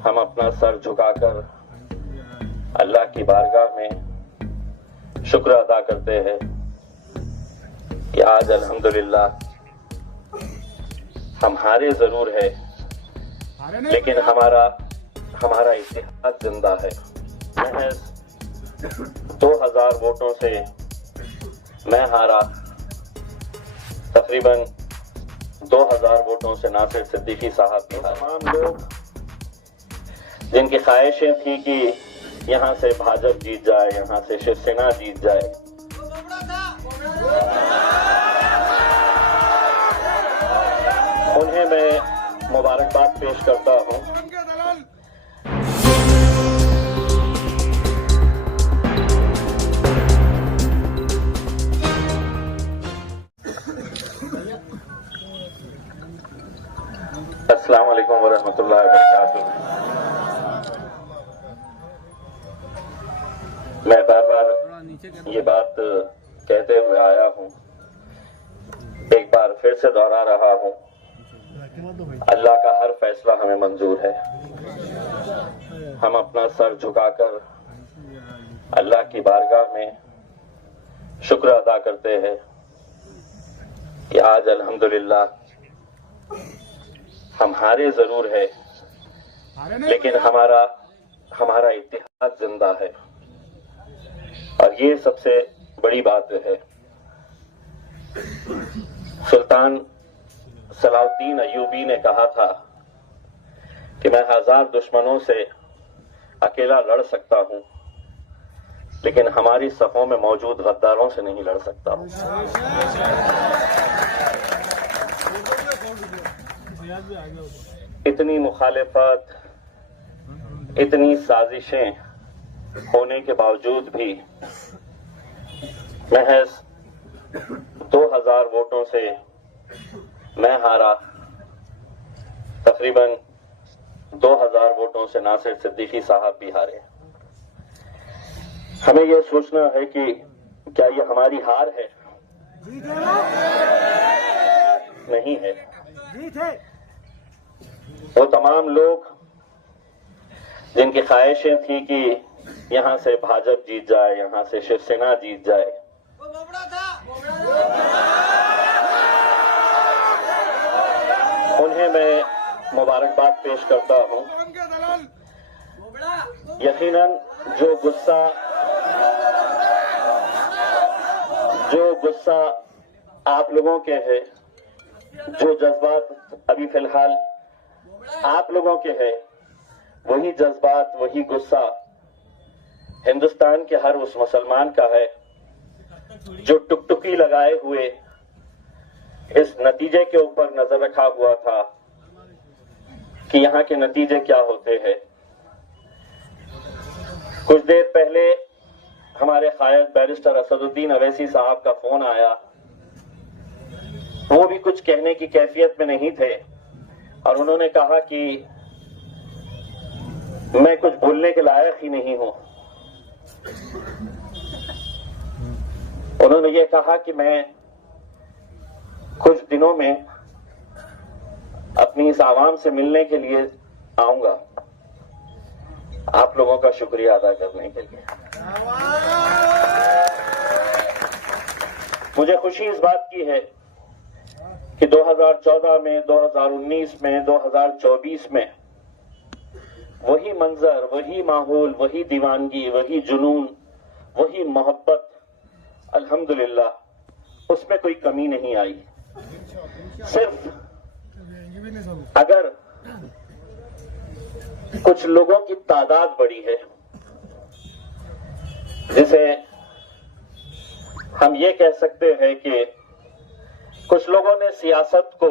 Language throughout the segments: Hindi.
हम अपना सर झुकाकर अल्लाह की बारगाह में शुक्र अदा करते हैं कि आज अल्हम्दुलिल्लाह हम हारे जरूर है, लेकिन हमारा इतिहास जिंदा है। महज 2000 वोटों से मैं हारा, तकरीबन 2000 वोटों से नासिर सिद्दीकी साहब भी हारे। तमाम लोग जिनकी ख्वाहिशें थी कि यहाँ से भाजपा जीत जाए, यहाँ से शिवसेना जीत जाए, उन्हें मैं मुबारकबाद पेश करता हूँ। अस्सलाम वालेकुम वरहमतुल्लाहि वबरकातुहू। मैं बार बार ये बात कहते हुए आया हूँ, एक बार फिर से दोहरा रहा हूँ, अल्लाह का हर फैसला हमें मंजूर है। हम अपना सर झुकाकर अल्लाह की बारगाह में शुक्र अदा करते हैं कि आज अल्हम्दुलिल्लाह हम हारे जरूर है, लेकिन हमारा इतिहास जिंदा है, और ये सबसे बड़ी बात है। सुल्तान सलाउद्दीन अय्यूबी ने कहा था कि मैं 1000 दुश्मनों से अकेला लड़ सकता हूं, लेकिन हमारी सफों में मौजूद गद्दारों से नहीं लड़ सकता हूं। इतनी मुखालिफत, इतनी साजिशें होने के बावजूद भी महज 2000 वोटों से मैं हारा, तकरीबन 2000 वोटों से नासिर सिद्दीकी साहब भी हारे। हमें यह सोचना है कि क्या ये हमारी हार है? नहीं है। वो तमाम लोग जिनकी ख्वाहिशें थी कि यहाँ से भाजपा जीत जाए, यहाँ से शिवसेना जीत जाए, उन्हें मैं मुबारकबाद पेश करता हूँ। यकीनन जो गुस्सा आप लोगों के है, जो जज्बात अभी फिलहाल आप लोगों के हैं, वही जज्बात, वही गुस्सा हिंदुस्तान के हर उस मुसलमान का है जो टुकटुकी लगाए हुए इस नतीजे के ऊपर नजर रखा हुआ था कि यहाँ के नतीजे क्या होते हैं। कुछ देर पहले हमारे कायद बैरिस्टर असदुद्दीन अवैसी साहब का फोन आया। वो भी कुछ कहने की कैफियत में नहीं थे, और उन्होंने कहा कि मैं कुछ बोलने के लायक ही नहीं हूं। उन्होंने ये कहा कि मैं कुछ दिनों में अपनी इस आवाम से मिलने के लिए आऊंगा, आप लोगों का शुक्रिया अदा करने के लिए। मुझे खुशी इस बात की है कि 2014 में, 2019 में, 2024 में वही मंजर, वही माहौल, वही दीवानगी, वही जुनून, वही मोहब्बत, अल्हम्दुलिल्लाह उसमें कोई कमी नहीं आई। सिर्फ अगर कुछ लोगों की तादाद बढ़ी है, जिसे हम ये कह सकते हैं कि कुछ लोगों ने सियासत को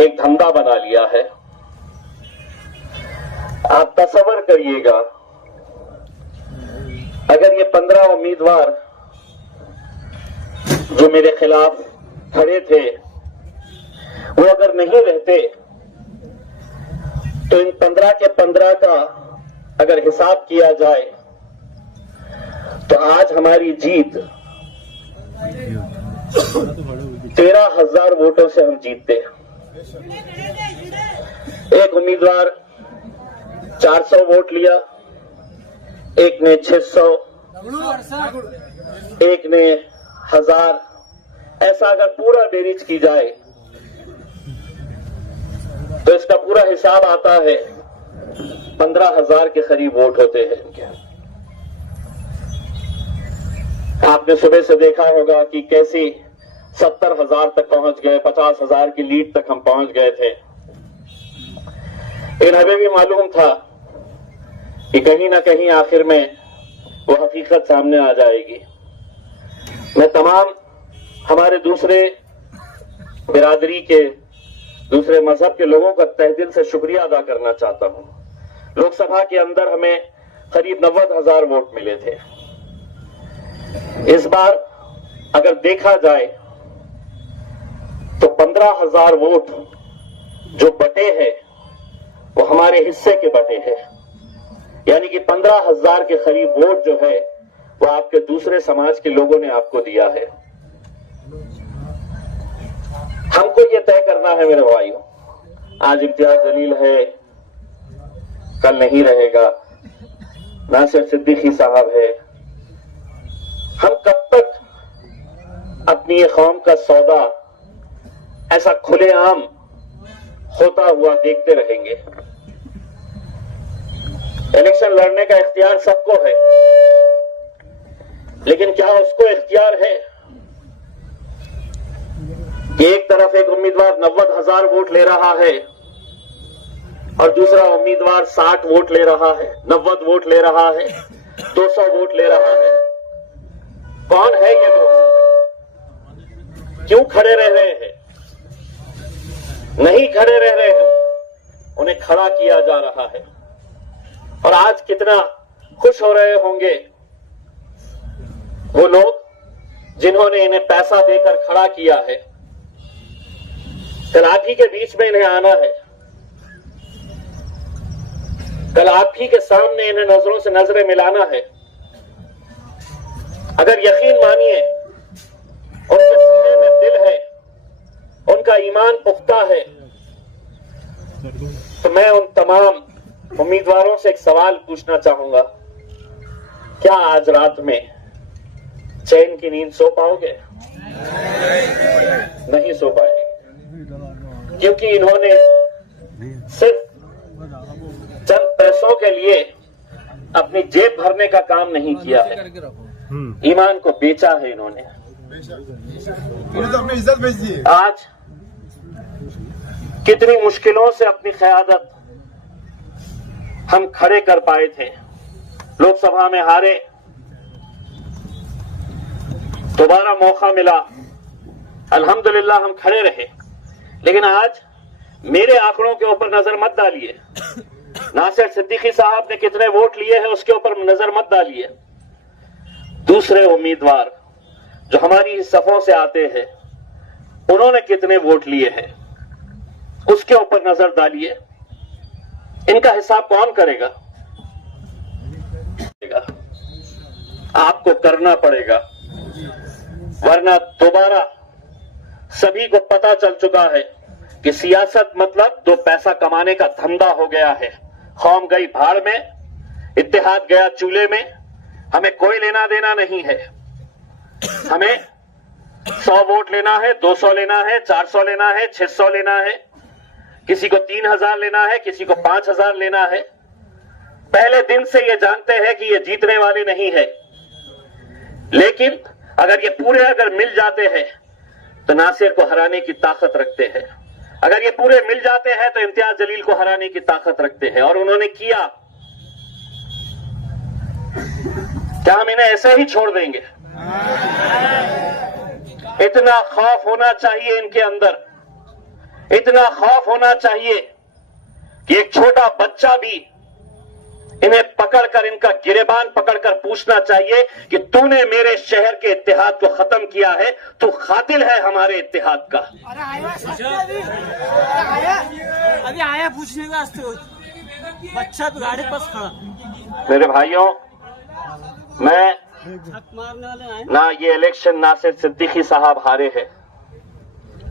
एक धंधा बना लिया है। आप तसव्वुर करिएगा, अगर ये 15 उम्मीदवार जो मेरे खिलाफ खड़े थे, वो अगर नहीं रहते, तो इन 15 के 15 का अगर हिसाब किया जाए तो आज हमारी जीत 13,000 वोटों से हम जीतते। एक उम्मीदवार 400 वोट लिया, एक ने 600, एक ने 1000। ऐसा अगर पूरा बेरीज की जाए तो इसका पूरा हिसाब आता है 15,000 के करीब वोट होते हैं इनके। आपने सुबह से देखा होगा कि कैसी 70,000 तक पहुंच गए, 50,000 की लीड तक हम पहुंच गए थे। लेकिन हमें भी मालूम था कि कहीं ना कहीं आखिर में वो हकीकत सामने आ जाएगी। मैं तमाम हमारे दूसरे बिरादरी के, दूसरे मजहब के लोगों का तहे दिल से शुक्रिया अदा करना चाहता हूं। लोकसभा के अंदर हमें करीब 90,000 वोट मिले थे। इस बार अगर देखा जाए तो 15,000 वोट जो बटे हैं वो हमारे हिस्से के बटे हैं, यानी कि 15,000 के करीब वोट जो है वो आपके दूसरे समाज के लोगों ने आपको दिया है। हमको ये तय करना है मेरे भाइयों, आज इम्तियाज जलील है, कल नहीं रहेगा, नासिर सिद्दीकी साहब है। हम कब तक अपनी ये कौम का सौदा ऐसा खुलेआम होता हुआ देखते रहेंगे? इलेक्शन लड़ने का इख्तियार सबको है, लेकिन क्या उसको इख्तियार है कि एक तरफ एक उम्मीदवार 90,000 वोट ले रहा है और दूसरा उम्मीदवार 60 वोट ले रहा है, 90 वोट ले रहा है, 200 वोट ले रहा है? कौन है ये लोग? क्यों खड़े रह रहे हैं? नहीं खड़े रह रहे हैं, उन्हें खड़ा किया जा रहा है। और आज कितना खुश हो रहे होंगे वो लोग जिन्होंने इन्हें पैसा देकर खड़ा किया है। कल आप ही के बीच में इन्हें आना है, कल आप ही के सामने इन्हें नजरों से नजरें मिलाना है। अगर यकीन मानिए उनके सीने में दिल है, उनका ईमान पुख्ता है, तो मैं उन तमाम उम्मीदवारों से एक सवाल पूछना चाहूंगा, क्या आज रात में चैन की नींद सो पाओगे? नहीं सो पाएंगे, क्योंकि इन्होंने सिर्फ चंद पैसों के लिए अपनी जेब भरने का काम नहीं किया है, ईमान को बेचा है इन्होंने। आज कितनी मुश्किलों से अपनी क़यादत हम खड़े कर पाए थे, लोकसभा में हारे, दोबारा मौका मिला, अल्हम्दुलिल्लाह हम खड़े रहे। लेकिन आज मेरे आंकड़ों के ऊपर नजर मत डालिए, नासिर सिद्दीकी साहब ने कितने वोट लिए हैं उसके ऊपर नजर मत डालिए। दूसरे उम्मीदवार जो हमारी सफों से आते हैं उन्होंने कितने वोट लिए हैं उसके ऊपर नजर डालिए। इनका हिसाब कौन करेगा? आपको करना पड़ेगा, वरना दोबारा सभी को पता चल चुका है कि सियासत मतलब दो पैसा कमाने का धंधा हो गया है। कौम गई भाड़ में, इत्तेहाद गया चूल्हे में, हमें कोई लेना देना नहीं है। हमें 100 वोट लेना है, 200 लेना है, 400 लेना है, 600 लेना है, किसी को 3,000 लेना है, किसी को 5,000 लेना है। पहले दिन से ये जानते हैं कि ये जीतने वाले नहीं है, लेकिन अगर ये पूरे अगर मिल जाते हैं तो नासिर को हराने की ताकत रखते हैं। अगर ये पूरे मिल जाते हैं तो इम्तियाज जलील को हराने की ताकत रखते हैं, और उन्होंने किया। क्या हम इन्हें ऐसे ही छोड़ देंगे? इतना खौफ होना चाहिए इनके अंदर, इतना खौफ होना चाहिए कि एक छोटा बच्चा भी इन्हें पकड़कर, इनका गिरेबान पकड़कर पूछना चाहिए कि तूने मेरे शहर के इत्तेहाद को खत्म किया है, तू कातिल है हमारे इत्तेहाद का। अभी आया पूछने वास्ते, बच्चा तो गाड़ी पास खड़ा। मेरे भाइयों, मैं ना ये इलेक्शन नासिर सिद्दीकी साहब हारे हैं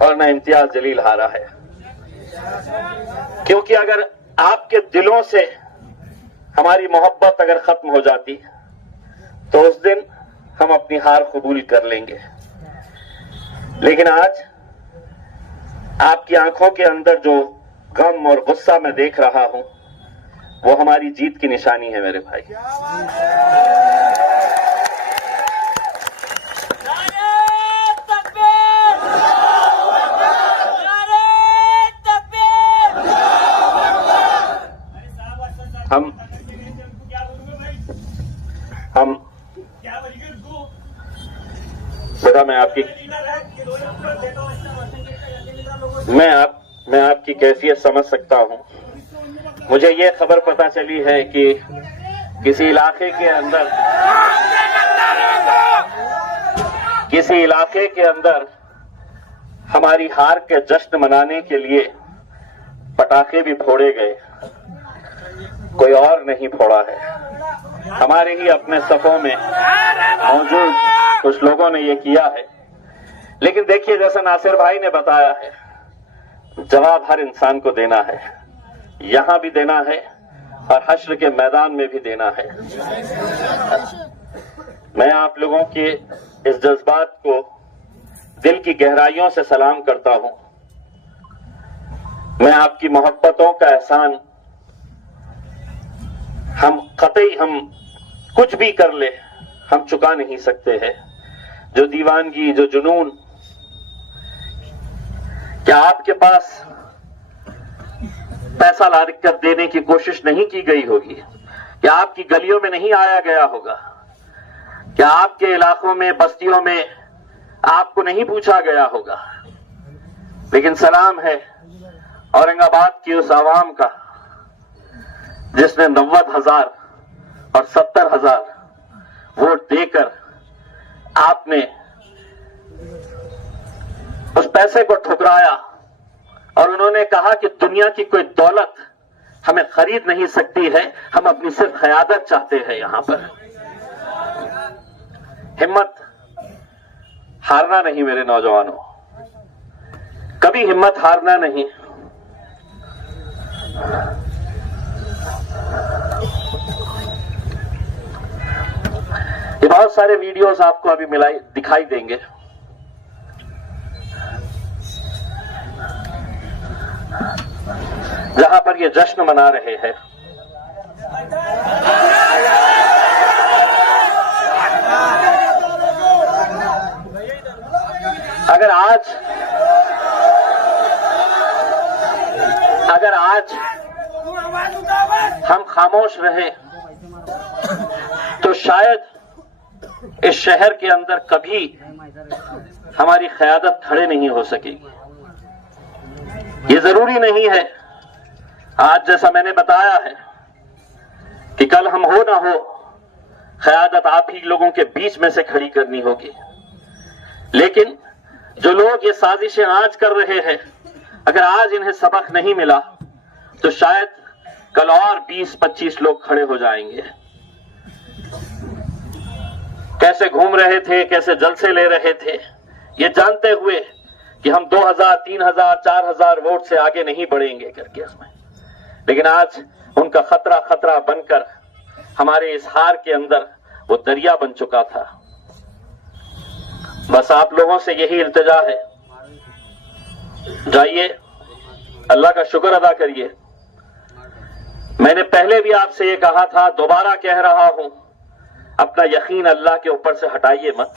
और ना इम्तियाज जलील हारा है, क्योंकि अगर आपके दिलों से हमारी मोहब्बत अगर खत्म हो जाती तो उस दिन हम अपनी हार कबूल कर लेंगे। लेकिन आज आपकी आंखों के अंदर जो गम और गुस्सा मैं देख रहा हूं, वो हमारी जीत की निशानी है मेरे भाई। हम बेटा मैं आपकी कैफियत समझ सकता हूं। मुझे ये खबर पता चली है कि किसी इलाके के अंदर हमारी हार के जश्न मनाने के लिए पटाखे भी फोड़े गए, कोई और नहीं फोड़ा है, हमारे ही अपने सफों में मौजूद कुछ लोगों ने ये किया है। लेकिन देखिए, जैसा नासिर भाई ने बताया है, जवाब हर इंसान को देना है, यहां भी देना है और हश्र के मैदान में भी देना है। मैं आप लोगों के इस जज्बात को दिल की गहराइयों से सलाम करता हूं। मैं आपकी मोहब्बतों का एहसान हम कुछ भी कर ले हम चुका नहीं सकते हैं। जो दीवानगी, जो जुनून, क्या आपके पास पैसा ला कर देने की कोशिश नहीं की गई होगी? क्या आपकी गलियों में नहीं आया गया होगा? क्या आपके इलाकों में, बस्तियों में आपको नहीं पूछा गया होगा? लेकिन सलाम है औरंगाबाद की उस आवाम का जिसने 90,000 और 70,000 वोट देकर आपने उस पैसे को ठुकराया और उन्होंने कहा कि दुनिया की कोई दौलत हमें खरीद नहीं सकती है, हम अपनी सिर्फ क़यादत चाहते हैं। यहां पर हिम्मत हारना नहीं मेरे नौजवानों, कभी हिम्मत हारना नहीं। ये बहुत सारे वीडियोस आपको अभी दिखाई देंगे। जहां पर ये जश्न मना रहे हैं। अगर आज हम खामोश रहे तो शायद इस शहर के अंदर कभी हमारी क़यादत खड़े नहीं हो सकेगी। ये जरूरी नहीं है आज जैसा मैंने बताया है कि कल हम हो ना हो क़यादत आप ही लोगों के बीच में से खड़ी करनी होगी। लेकिन जो लोग ये साजिशें आज कर रहे हैं, अगर आज इन्हें सबक नहीं मिला तो शायद कल और 20-25 लोग खड़े हो जाएंगे। कैसे घूम रहे थे, कैसे जलसे ले रहे थे, ये जानते हुए कि हम 2000, 3000, 4000 वोट से आगे नहीं बढ़ेंगे करके इसमें। लेकिन आज उनका खतरा बनकर हमारे इस हार के अंदर वो दरिया बन चुका था। बस आप लोगों से यही इल्तिजा है, जाइए अल्लाह का शुक्र अदा करिए। मैंने पहले भी आपसे ये कहा था, दोबारा कह रहा हूं, अपना यकीन अल्लाह के ऊपर से हटाइए मत,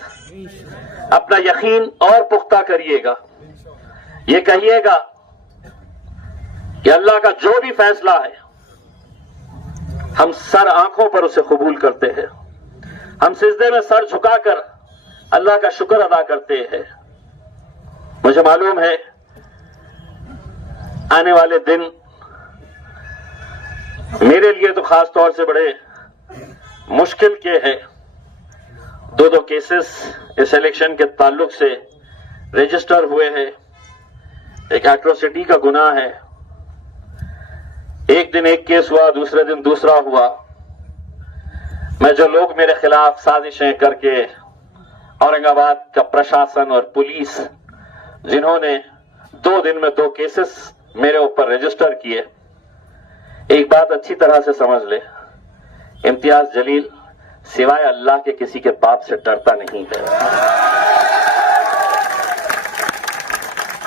अपना यकीन और पुख्ता करिएगा। ये कहिएगा कि अल्लाह का जो भी फैसला है हम सर आंखों पर उसे कबूल करते हैं, हम सिजदे में सर झुकाकर अल्लाह का शुक्र अदा करते हैं। मुझे मालूम है आने वाले दिन मेरे लिए तो खास तौर से बड़े मुश्किल के हैं। 2 केसेस इस इलेक्शन के ताल्लुक से रजिस्टर हुए हैं। एक एट्रोसिटी का गुनाह है, एक दिन एक केस हुआ, दूसरे दिन दूसरा हुआ। मैं जो लोग मेरे खिलाफ साजिशें करके औरंगाबाद का प्रशासन और पुलिस जिन्होंने 2 दिन में 2 केसेस मेरे ऊपर रजिस्टर किए, एक बात अच्छी तरह से समझ ले, इम्तियाज जलील सिवाय अल्लाह के किसी के बाप से डरता नहीं है।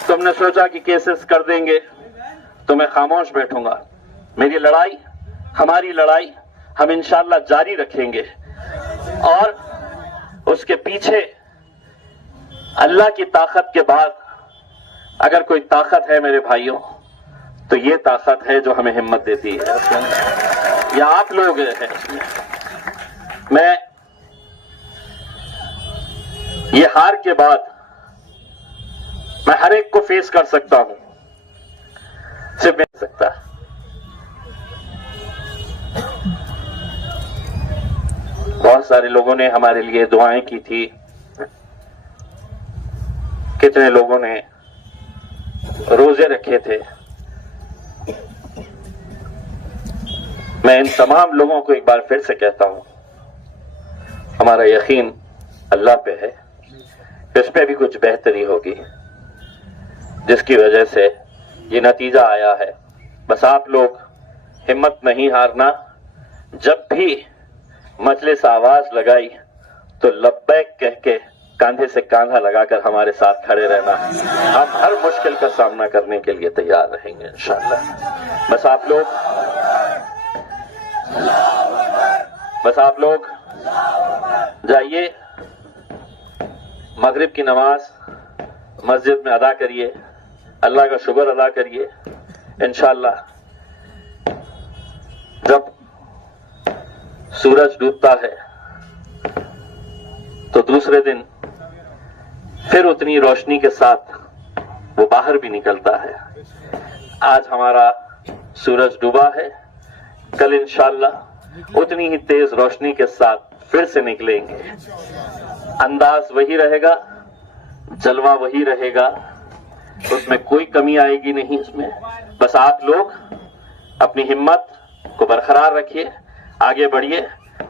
तुमने सोचा कि केसेस कर देंगे तो मैं खामोश बैठूंगा। मेरी लड़ाई, हमारी लड़ाई हम इंशाअल्लाह जारी रखेंगे और उसके पीछे अल्लाह की ताकत के बाद अगर कोई ताकत है मेरे भाइयों तो ये ताकत है जो हमें हिम्मत देती है, या आप लोग हैं। मैं ये हार के बाद मैं हर एक को फेस कर सकता हूं, सिर्फ नहीं सकता। बहुत सारे लोगों ने हमारे लिए दुआएं की थी, कितने लोगों ने रोजे रखे थे। मैं इन तमाम लोगों को एक बार फिर से कहता हूं, हमारा यकीन अल्लाह पे है, इस पे भी कुछ बेहतरी होगी जिसकी वजह से ये नतीजा आया है। बस आप लोग हिम्मत नहीं हारना। जब भी मजलिस आवाज लगाई तो लब्बैक कह के कांधे से कांधा लगाकर हमारे साथ खड़े रहना। हम हर मुश्किल का सामना करने के लिए तैयार रहेंगे इंशाअल्लाह। बस आप लोग जाइए, मगरिब की नमाज मस्जिद में अदा करिए, अल्लाह का शुक्र अदा करिए। इंशाअल्लाह जब सूरज डूबता है तो दूसरे दिन फिर उतनी रोशनी के साथ वो बाहर भी निकलता है। आज हमारा सूरज डूबा है, कल इंशाअल्लाह उतनी ही तेज रोशनी के साथ फिर से निकलेंगे। अंदाज वही रहेगा, जलवा वही रहेगा, उसमें कोई कमी आएगी नहीं इसमें। बस आप लोग अपनी हिम्मत को बरकरार रखिए, आगे बढ़िए।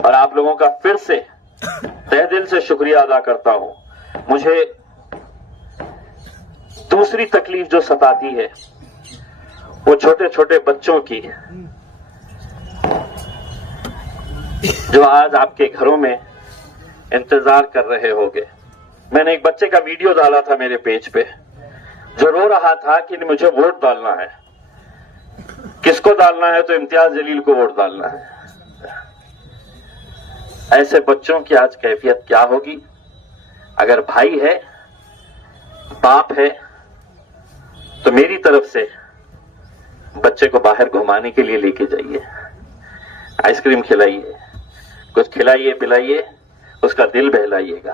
और आप लोगों का फिर से तहे दिल से शुक्रिया अदा करता हूं। मुझे दूसरी तकलीफ जो सताती है वो छोटे छोटे बच्चों की, जो आज आपके घरों में इंतजार कर रहे होंगे। मैंने एक बच्चे का वीडियो डाला था मेरे पेज पे, जो रो रहा था कि मुझे वोट डालना है। किसको डालना है? तो इम्तियाज जलील को वोट डालना है। ऐसे बच्चों की आज कैफियत क्या होगी? अगर भाई है, बाप है, तो मेरी तरफ से बच्चे को बाहर घुमाने के लिए लेके जाइए, आइसक्रीम खिलाइए, कुछ खिलाइए पिलाइए, उसका दिल बहलाइएगा,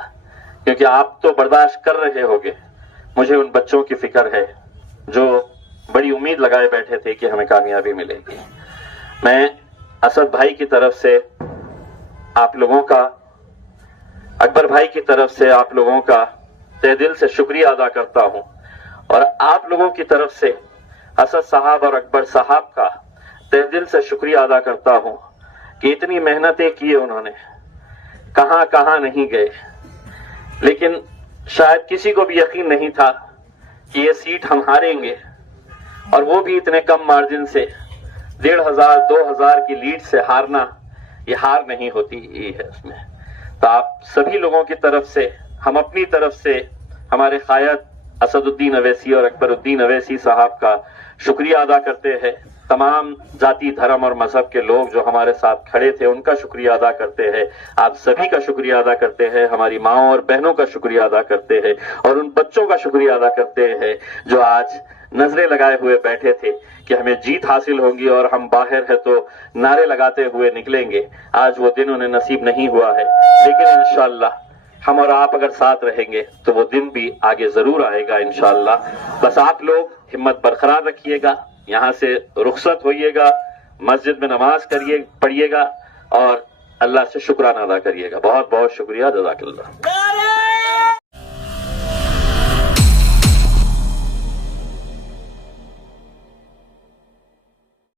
क्योंकि आप तो बर्दाश्त कर रहे होंगे। मुझे उन बच्चों की फिक्र है जो बड़ी उम्मीद लगाए बैठे थे कि हमें कामयाबी मिलेगी। मैं असद भाई की तरफ से आप लोगों का, अकबर भाई की तरफ से आप लोगों का तहे दिल से शुक्रिया अदा करता हूं, और आप लोगों की तरफ से असद साहब और अकबर साहब का तहे दिल से शुक्रिया अदा करता हूं कि इतनी मेहनतें की उन्होंने, कहां कहां नहीं गए। लेकिन शायद किसी को भी यकीन नहीं था कि ये सीट हम हारेंगे, और वो भी इतने कम मार्जिन से, 1500-2000 की लीड से हारना, ये हार नहीं होती है इसमें। तो आप सभी लोगों की तरफ से, हम अपनी तरफ से हमारे कायद असदुद्दीन अवैसी और अकबरुद्दीन अवैसी साहब का शुक्रिया अदा करते हैं। तमाम जाति, धर्म और मजहब के लोग जो हमारे साथ खड़े थे उनका शुक्रिया अदा करते हैं। आप सभी का शुक्रिया अदा करते हैं, हमारी माओ और बहनों का शुक्रिया अदा करते हैं, और उन बच्चों का शुक्रिया अदा करते हैं जो आज नजरें लगाए हुए बैठे थे कि हमें जीत हासिल होगी और हम बाहर है तो नारे लगाते हुए निकलेंगे। आज वो दिन उन्हें नसीब नहीं हुआ है, लेकिन इंशाअल्लाह हम और आप अगर साथ रहेंगे तो वो दिन भी आगे जरूर आएगा इंशाअल्लाह। बस आप लोग हिम्मत बरकरार रखिएगा, यहाँ से रुखसत होइएगा, मस्जिद में नमाज करिए, पढ़िएगा और अल्लाह से शुक्राना अदा करिएगा। बहुत बहुत शुक्रिया, जज़ाकल्लाह।